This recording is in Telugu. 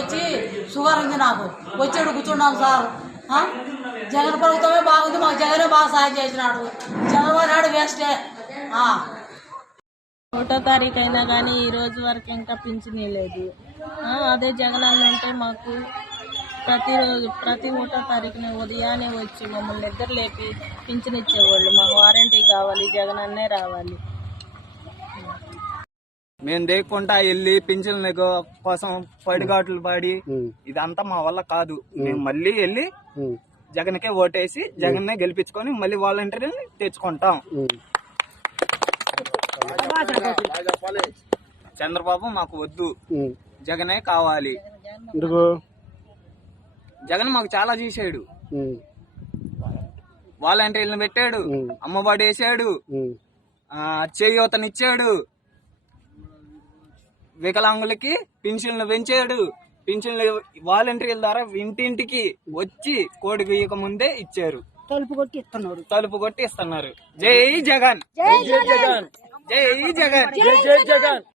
వచ్చి షుగర్ ఉంది నాకు. వచ్చాడు కూర్చున్నాం సార్. జగన్ ప్రభుత్వమే బాగుంది మాకు జగనే బాగా సాయం చేసినాడు. చంద్రబాబు నాయుడు వేస్టే ఒకటో తారీఖు అయినా కానీ ఈ రోజు వరకు ఇంకా పింఛనీ లేదు. అదే జగన్ అన్న మాకు ప్రతిరోజు ప్రతి ఒకటో తారీఖున ఉదయాన్నే వచ్చి మమ్మల్ని నిద్ర లేపి పింఛన్ ఇచ్చేవాళ్ళు. మాకు వారంటీ కావాలి జగన్ అన్నే రావాలి. మేము దేక్కుంటా వెళ్ళి పింఛన్ల కోసం పడిగాట్లు పడి ఇదంతా మా వల్ల కాదు. మేము. మళ్ళీ వెళ్ళి జగన్కే ఓటేసి జగన్నే గెలిపించుకొని మళ్ళీ వాలంటీర్ని తెచ్చుకుంటాం. చంద్రబాబు మాకు వద్దు. జగనే కావాలి. జగన్ మాకు చాలా చేశాడు. వాలంటీర్లను పెట్టాడు. అమ్మఒడి వేసాడు చేయూతనిచ్చాడు. వికలాంగులకి పింఛన్లు పెంచాడు. పింఛన్లు వాలంటీర్ల ద్వారా ఇంటింటికి వచ్చి కోడి గీయక ముందే ఇచ్చారు. తలుపు కొట్టి ఇస్తున్నాడు తలుపు కొట్టి ఇస్తున్నారు. జై జగన్. జై జగన్. జై జగన్.